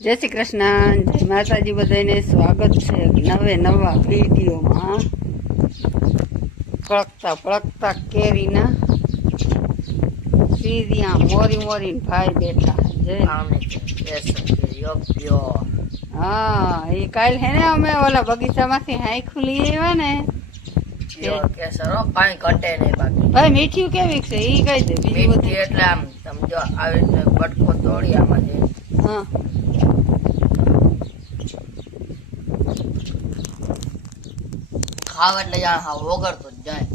जय श्री कृष्ण, जय माताजी। बधाने स्वागत है नवे नवा वीडियो में। पड़कता पड़कता केरी ना सीधिया मोरी मोरी भाई बैठा है। जय हाँ, ये काल है ने अमे ओला बगीचा में हाई खुली है ने पानी घटे नहीं बाकी भाई मीठी केवी छे ई कही दे बीजी मीठी बધી એટલે આમ સમજો આવી રીતે બટકો તોડી આમાં દે हाँ ખાવ એટલે જાણ હા વગર તો જાય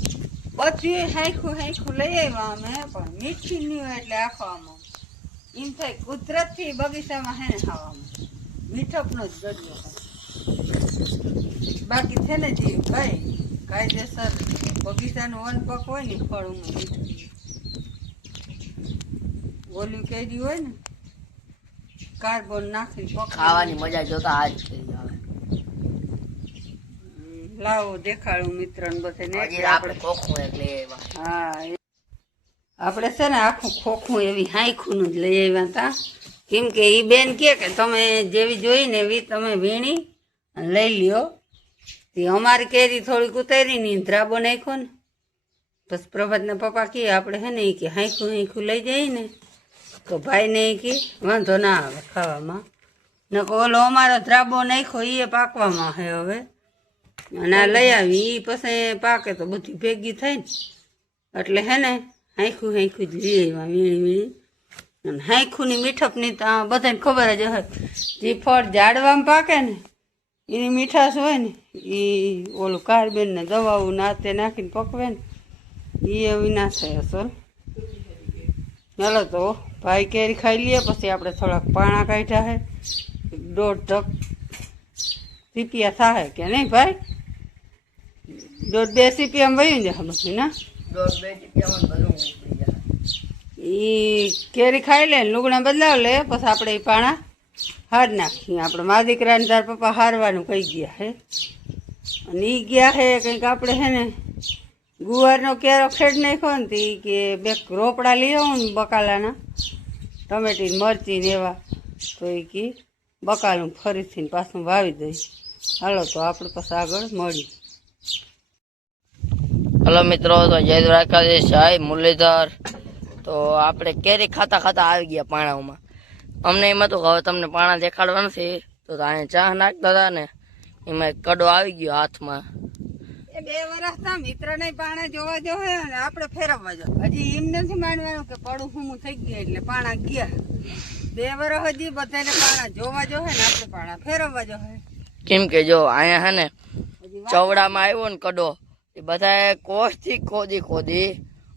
बच्ची हाईखू हाईखू लई आव्या अमे पण मीठी नहीं होय એટલે આખવામાં એમ થાય કુદરતી બગીચામાં હે ને ખાવામાં મીઠપનો જ ગળ્યો બાકી છે ને જી ભાઈ કાયદેસર બગીચાનું વનપક હોય ને ફળમાં મીઠું ઓલું કેરી હોય ને કાર્બન નાખી ખાવાની મજા જોતા આજ થઈ આવે લાવો દેખાડું મિત્રને બધાને હજી આપણે કોખું એક લઈ આવ્યા હા આપણે છે ને આખું ખોખું એવી હાઈખુંનું જ લઈ આવ્યા હતા કેમ કે એ બેન કે તમે જેવી જોઈ ને એવી તમે વીણી અને લઈ લ્યો તે અમારી કેરી થોડીક ઉતારી ને ધ્રાબો નાખ્યો ને બસ પ્રભાતના પપ્પા કહે આપણે હે ને એ કે હાઈખું હાઈખું લઈ જઈએ ને તો ભાઈને એ કે વાંધો ના આવે ખાવામાં ને ઓલો અમારો ધ્રાબો નાખ્યો એ પાકવામાં છે હવે અને આ લઈ આવી એ પછી પાકે તો બધી ભેગી થાય ને એટલે હે ને હાઈખું હાઈખું જ લઈ આવ્યા વીણી વીણી અને હાઈખુંની મીઠપની તો બધાને ખબર જ હોય જે ફળ ઝાડવામાં પાકે ને એની મીઠાશ હોય ને એ ઓલું કાર્બન ને દવાઓ નાતે નાખીને પકવે ને એ એવી ના થાય અસલ ચાલો તો ભાઈ કેરી ખાઈ લઈએ પછી આપણે થોડાક પાણા કાઢ્યા છે 1.5 ટક સીપિયા થાય કે નહીં ભાઈ 1.5-2 સીપિયામાં વયું જાય બધું ના 1.5 બધું ઉપડી જાય એ કેરી ખાઈ લે લુગડા બદલાવ લે પછી આપણે એ પાણા હાર નાખીએ આપણે મારા દીકરાને તાર પપ્પા હારવાનું કહી ગયા હે અને એ ગયા હે કંઈક આપણે હે ને ગુવારનો કેરો ખેડ નાખ્યો ને તે કે 2 રોપડા લઈ આવો ને બકાલાના ટમેટી મરચી ને એવા તો એ કે બકાલું ફરીથી પાછું વાવી દઈ હાલો તો આપણે પછી આગળ મળી હલો મિત્રો તો જય દ્વારકાધીશ જય મુરલીધર તો આપણે કેરી ખાતા ખાતા આવી ગયા પાણાઓમાં અમને એમાં તો હવે તમને પાણા દેખાડવા નથી તો અહીંયા ચા નાખતા હતા ને એમાં એક કડો આવી ગયો હાથમાં એ 2 વર્ષના મિત્રને પાણા જોવા જો હે ને આપણે ફેરવવા જો હજી એમ નથી માનવાનું કે પડું હું થઈ ગયું એટલે પાણા ગયા 2 વર્ષ હજી બધાને પાણા જોવા જો હે ને આપણે પાણા ફેરવવા જો હે કેમ કે જો અહીંયા હે ને ચવડામાં આવ્યો ને કડો એ બધાએ કોષથી ખોદી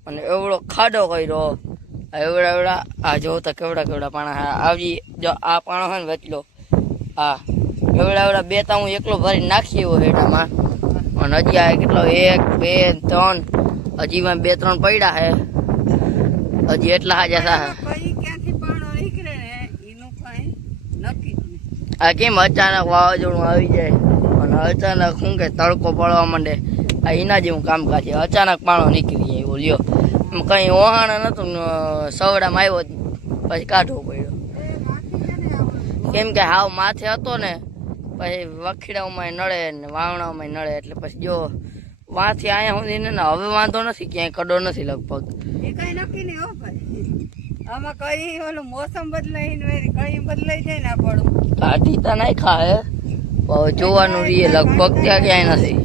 અને એવડો ખાડો કર્યો એવડા આ જોતા કેવડા પાણા આવી જો આ પાણો હોય ને વચલો હા એવડા 2 તા હું એકલો ભરી નાખી એવો હેડામાં અને હજી આ કેટલો 1 2 3 હજી માં 2 3 પડ્યા હે હજી એટલા હાજા થા ક્યાંથી પાણો નીકળે ને એનું કઈ નક્કી જ નહીં આ કેમ અચાનક વાવાઝોડું આવી જાય અને અચાનક શું કે તડકો પડવા માંડે આ એના જેવું કામકાજ છે અચાનક પાણો નીકળી જાય એવો લ્યો કઈ વહાણ નતું સવડામાં આવ્યો પછી કાઢવો પડ્યો કેમ કે હાવ માથે હતો ને પછી વખીડાઓમાં નડે ને વાવણામાં નડે એટલે પછી જો વાંથી અહીંયા સુધી ને હવે વાંધો નથી ક્યાંય કડો નથી લગભગ એ કઈ નક્કી નહીં હો ભાઈ આમાં કઈ ઓલું મોસમ બદલાઈને કઈ બદલાઈ જાય ને આ પડું કાઢી તો નાઈ ખાય હવે જોવાનું રહીએ લગભગ ત્યાં ક્યાંય નથી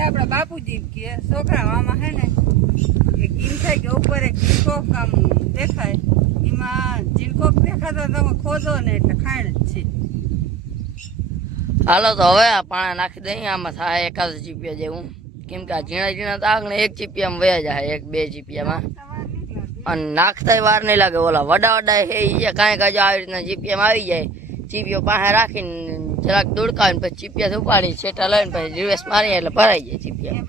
આપડા બાપુજી કે છોકરા આમાં હે ને એક એમ થાય કે ઉપર એક જીનકોક આમ દેખાય એમાં જીનકોક દેખાતો તમે ખોદો ને એટલે ખાણ જ છે હાલો તો હવે આ પાણા નાખી દઈએ આમાં થાય 1 ચીપિયા જેવું કેમ કે આ ઝીણા દાગને 1 ચીપિયામાં વયા જાય 1-2 ચીપિયામાં અને નાખતા વાર નહીં લાગે ઓલા વડા હે એ કાંઈ આવી રીતના ચીપિયામાં આવી જાય ચીપિયો પાસે રાખીને જરાક દોડકાવીને પછી ચીપિયા ઉપાડી છેટા લઈને પછી રિવેસ મારી એટલે ભરાઈ જાય ચીપિયા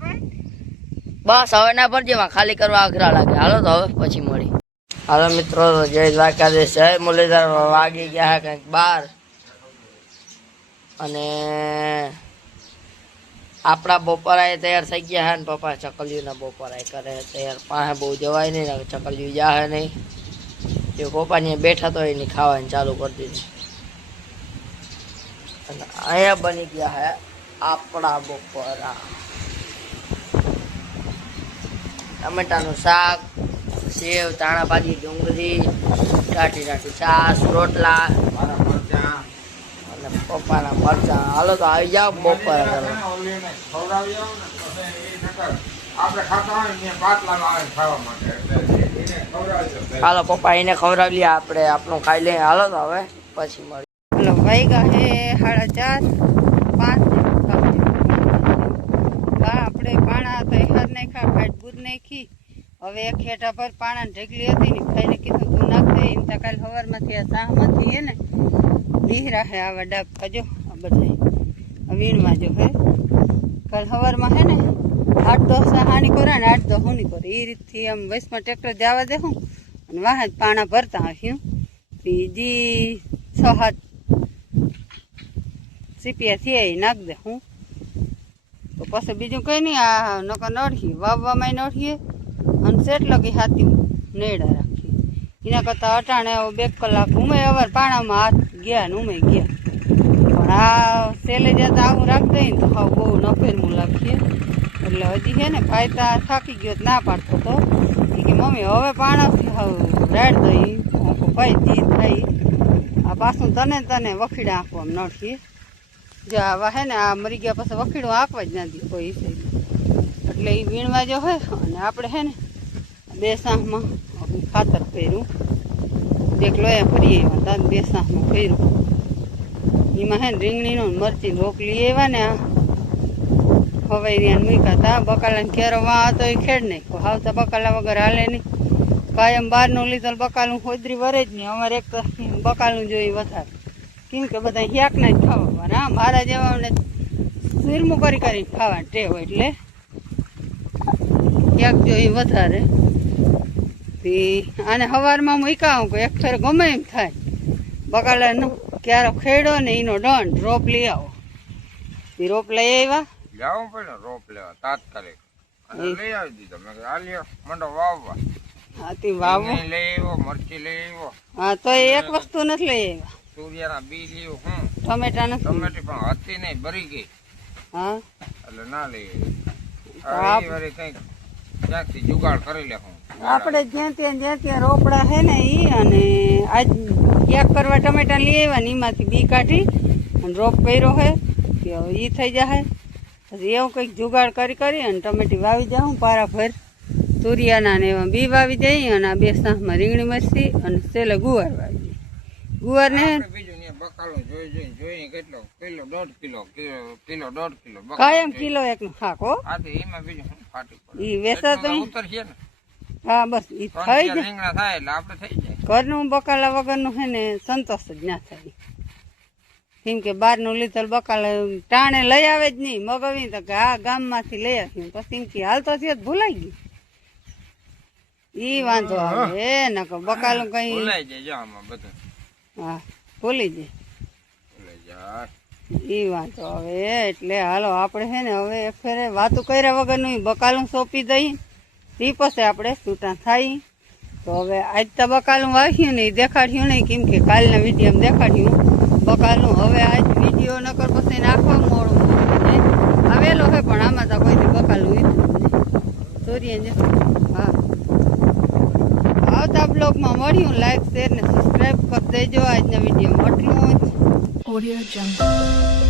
બસ હવે ના ભરજેમાં ખાલી કરવા અઘરા લાગે હાલો તો હવે પછી મળી હાલો મિત્રો જય દ્વારકાધીશ જય મુરલીધર વાગી ગયા કંઈક 12 અને આપણા બપોરાએ તૈયાર થઈ ગયા હે ને પપ્પા ચકલીઓના બપોરાએ કરે તૈયાર પાસે બહુ જવાય નહીં ચકલીઓ જાય નહીં એ પપ્પાની બેઠા તો એની ખાવાની ચાલુ કરી દીધી. અને અહીંયા બની ગયા હે આપણા બપોરા. ટમેટાનું શાક, સેવ, ધાણા ભાજી, ડુંગળી, ટાટી ટાટી છાશ, રોટલા અને પપ્પાના મરચાં. હાલો તો આવી જાઓ બપોરા કરવા. હાલો પપ્પા એને ખવડાવી લઈએ, આપણે આપણું ખાઈ લઈએ. હાલો તો હવે પછી મળીએ. હાલો વાગ્યા હે 4:30, 5 આપણે પાણા તો હાર નાખ્યા, ફાટ બૂદ નાખી. હવે એક ખેટા પર પાણા ઢેકલી હતી ને ભાઈને કીધું તું નાખ દે. એમ તો કાલે સવારમાંથી આ શાહમાંથી હે ને નીહરા હે આવા ડાબ ખાજો આ બધા વીણમાં જો હે. કાલ સવારમાં હે ને 8-10 હાની કરે ને 8-10 હુની કરે. એ રીતથી આમ વૈસમાં ટ્રેક્ટર જવા દેવું અને વાહ જ પાણા ભરતા હશું. બીજી 6-7 સીપિયા થયા નાખ દે હું તો પછી બીજું કંઈ નહીં. આ નકર નડીએ વાવવામાં નડીએ અને સેટ લગી હાથી નેડા રાખીએ. એના કરતાં અટાણે 2 કલાક ઉમે અવાર પાણામાં હાથ ગયા ને ઉમે ગયા. પણ આ સેલે જતા આવું રાખ દઈએ તો હા બહુ નફેરમું લાગીએ. એટલે હજી છે ને ભાઈ તા થાકી ગયો ના પાડતો તો કે મમ્મી હવે પાણાથી રાડ દઈ ભાઈ જી થાય. આ પાછું તને વખીડા આંખવામાં નડીએ. જો આવા હે ને આ મરી ગયા પછી વખીડું આંકવા જ ના દે કોઈ હિસે. એટલે એ વીણવા જો હોય અને આપણે હે ને 2 સાંજમાં ખાતર કર્યું. 1 લોયા ભરી આવ્યા 2 સાંજમાં કર્યું. એમાં હે ને રીંગણીનો મરચી રોકલી આવ્યા ને આ હવાઈ મૂક્યા હતા. બકાલાને ક્યારો વાં હતો એ ખેડ નાખ્યો. આવતા બકાલા વગર હાલે નહીં. કાયમ બહારનું લીધેલ બકાલું હોદરી વરે જ નહીં. અમારે એક તો બકાલું જોઈ વધારે કેમ કે બધા યાકના જ ખાવા. હા મારા જેવાને શીરમું કરીને ખાવા ટેવ એટલે યાક જોઈ વધારે. આને સવારમાં મૂક્યા કે એક ફેર ગમે એમ થાય બકાલાનો ક્યારો ખેડો ને એનો દંડ રોપ લઈ આવો. એ રોપ લઈ આવ્યા જવું પડે રોપ લેવા તાત્કાલિક લઈ આવી દીધો. મેં આ લ્યો મંડો વાવવા. હા તે વાવો લઈ આવ્યો, મરચી લઈ આવ્યો. હા તો એક વસ્તુ નથી લઈ આવ્યા. સૂર્યના બી લીધું હું ટમેટા નથી. ટમેટી પણ હતી નહીં ભરી ગઈ હા એટલે ના લઈ આવી. કઈક ક્યાંકથી જુગાડ કરી લે હું. આપણે જ્યાં ત્યાં રોપડા છે ને એ અને આજ ક્યાંક કરવા ટમેટા લઈ આવ્યા ને એમાંથી બી કાઢી અને રોપ કર્યો છે કે હવે એ થઈ જાય. પછી એવું કંઈક જુગાડ કરી અને ટમેટી વાવી જાઉં પારા ભર તુરિયાના ને એવા બી વાવી જઈએ. અને આ 2 સાંજમાં રીંગણી મરચી અને સેલે ગુવાર વાવી દઈએ. ગુવારને બીજું બકાલું જોઈ કેટલો કિલો 1.5 કિલો 1.5 કિલો કાયમ કિલો એકનું શાક હો. એમાં બીજું ફાટી પડે. એ વેચા તો ઉતરશે ને હા બસ એ થઈ જાય. રીંગણા થાય એટલે આપણે થઈ જાય. ઘરનું બકાલા વગરનું છે ને સંતોષ જ ના થાય. કેમ કે બહારનું લીધેલ બકાલા ટાણે લઈ આવે જ નહીં. મગાવી તો કે આ ગામમાંથી લઈ આવ્યું પછી એમ કે હાલ તો થયો ભૂલાઈ ગયું. ઈ વાંધો આવે નકર બકાલું કઈ ભૂલાઈ જાય જો આમાં બધું. હા ભૂલી જાય ઈ વાંધો આવે. એટલે હાલો આપણે છે ને હવે એક ફેરે વાતું કર્યા વગરનું બકાલું સોંપી દઈએ તે પછી આપણે છૂટા થાય. તો હવે આજ તો બકાલું વાવ્યું ને એ દેખાડ્યું નહીં કેમ કે કાલના વિડીયોમાં દેખાડ્યું બકાલું. હવે આજ વિડીયો નકર પછી નાખવા મોડું આવેલો હોય પણ આમાં તો કોઈ બકાલું સૂર્ય હા. આવતા બ્લોગમાં મળ્યું. લાઈક શેર ને સબસ્ક્રાઈબ કરી દેજો. આજના વિડીયો એટલું જ. Audio Jungle.